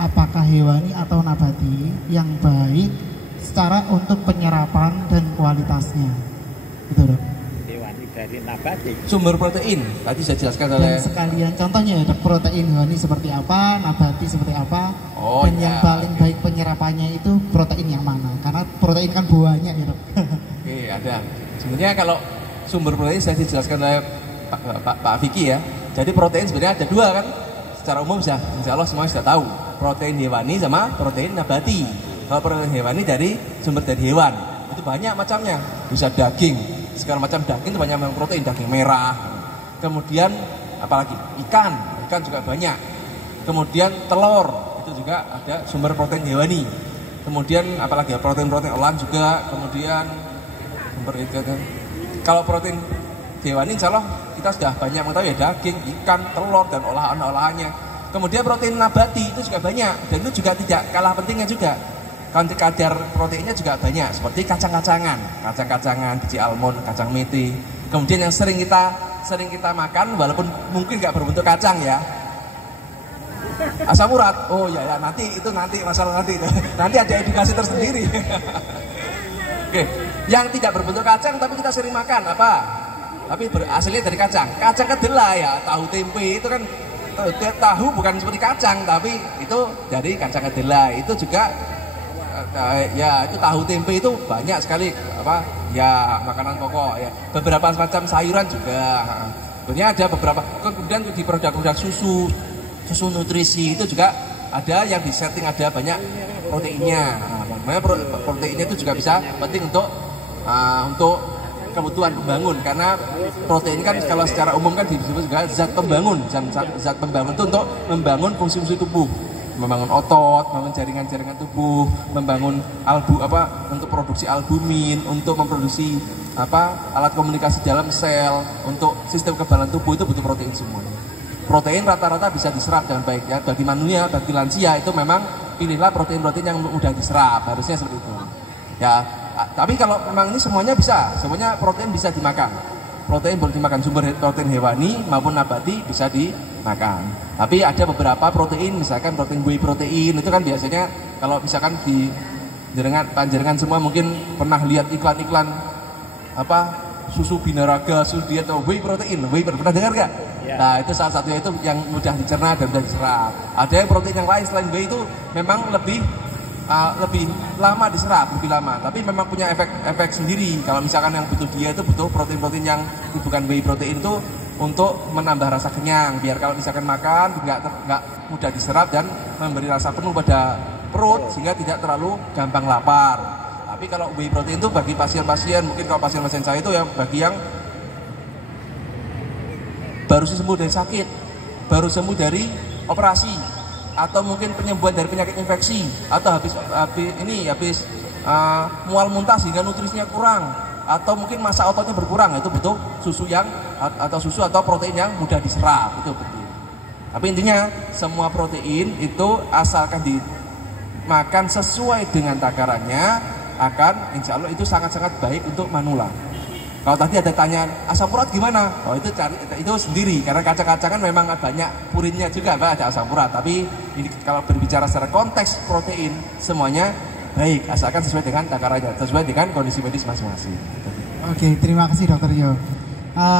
apakah hewani atau nabati yang baik secara untuk penyerapan dan kualitasnya, gitu dok. Hewani dari nabati. Sumber protein tadi saya jelaskan oleh. Dan sekalian contohnya ya dok, protein hewani seperti apa, nabati seperti apa, dan yang paling baik penyerapannya itu protein yang mana? Karena protein kan banyak ya dok. Oke, ada. Sebenarnya kalau sumber protein saya dijelaskan oleh Pak Vicky ya. Jadi protein sebenarnya ada dua kan. Secara umum insya Allah semua sudah tahu. Protein hewani sama protein nabati. Kalau protein hewani sumber dari hewan, itu banyak macamnya. Bisa daging, segala macam daging itu banyak protein, daging merah. Kemudian apalagi ikan juga banyak. Kemudian telur, itu juga ada sumber protein hewani. Kemudian apalagi protein-protein olahan juga. Kemudian sumber itu. Kalau protein hewani insya Allah kita sudah banyak mengetahui ya, daging, ikan, telur, dan olahan-olahannya. Kemudian protein nabati itu juga banyak, dan itu juga tidak kalah pentingnya juga. Kadar proteinnya juga banyak, seperti kacang-kacangan, biji almond, kacang mete. Kemudian yang sering kita makan, walaupun mungkin nggak berbentuk kacang ya, asam urat. Oh ya, nanti masalah nanti ada edukasi tersendiri. Oke, yang tidak berbentuk kacang tapi kita sering makan apa? Tapi hasilnya dari kacang kedelai ya, tahu tempe itu kan tahu bukan seperti kacang, tapi itu dari kacang kedelai. Itu juga ya, itu tahu tempe itu banyak sekali apa ya, makanan pokok ya. Beberapa macam sayuran juga. Sebenarnya ada beberapa. Kemudian di produk-produk susu nutrisi itu juga ada yang disetting ada banyak proteinnya. Makanya proteinnya itu juga bisa penting untuk kebutuhan pembangun, karena protein kan kalau secara umum kan disebut juga zat pembangun. Zat pembangun itu untuk membangun fungsi-fungsi tubuh, membangun otot, membangun jaringan-jaringan tubuh, membangun untuk produksi albumin, untuk memproduksi alat komunikasi dalam sel, untuk sistem kekebalan tubuh itu butuh protein semua. Protein rata-rata bisa diserap dengan baik ya. Bagi manusia, bagi lansia itu memang pilihlah protein-protein yang mudah diserap, harusnya seperti itu. Ya, tapi kalau memang ini semuanya protein bisa dimakan. Protein boleh dimakan, sumber protein hewani maupun nabati bisa dimakan. Tapi ada beberapa protein, misalkan protein whey protein, itu kan biasanya kalau misalkan di panjenengan semua mungkin pernah lihat iklan-iklan susu binaraga, susu diet atau whey protein. Whey pernah dengar nggak? Ya. Nah, itu salah satunya itu yang mudah dicerna dan mudah diserap. Ada yang protein yang lain selain whey itu memang lebih lama diserap, lebih lama. Tapi memang punya efek sendiri. Kalau misalkan yang butuh dia itu butuh protein-protein yang bukan whey protein itu untuk menambah rasa kenyang. Biar kalau misalkan makan nggak mudah diserap dan memberi rasa penuh pada perut sehingga tidak terlalu gampang lapar. Tapi kalau whey protein itu bagi pasien-pasien, mungkin kalau pasien-pasien saya itu ya bagi yang baru sembuh dari sakit, baru sembuh dari operasi, atau mungkin penyembuhan dari penyakit infeksi, atau habis mual muntah sehingga nutrisinya kurang, atau mungkin massa ototnya berkurang, itu butuh susu atau protein yang mudah diserap, itu betul. Tapi intinya semua protein itu asalkan dimakan sesuai dengan takarannya akan insya Allah itu sangat-sangat baik untuk manula. Kalau tadi ada tanya asam urat gimana? Oh itu sendiri, karena kacang-kacangan memang banyak purinnya juga, ada asam urat. Tapi ini kalau berbicara secara konteks protein semuanya baik, asalkan sesuai dengan takarannya, sesuai dengan kondisi medis masing-masing. Oke, terima kasih Dokter Yo.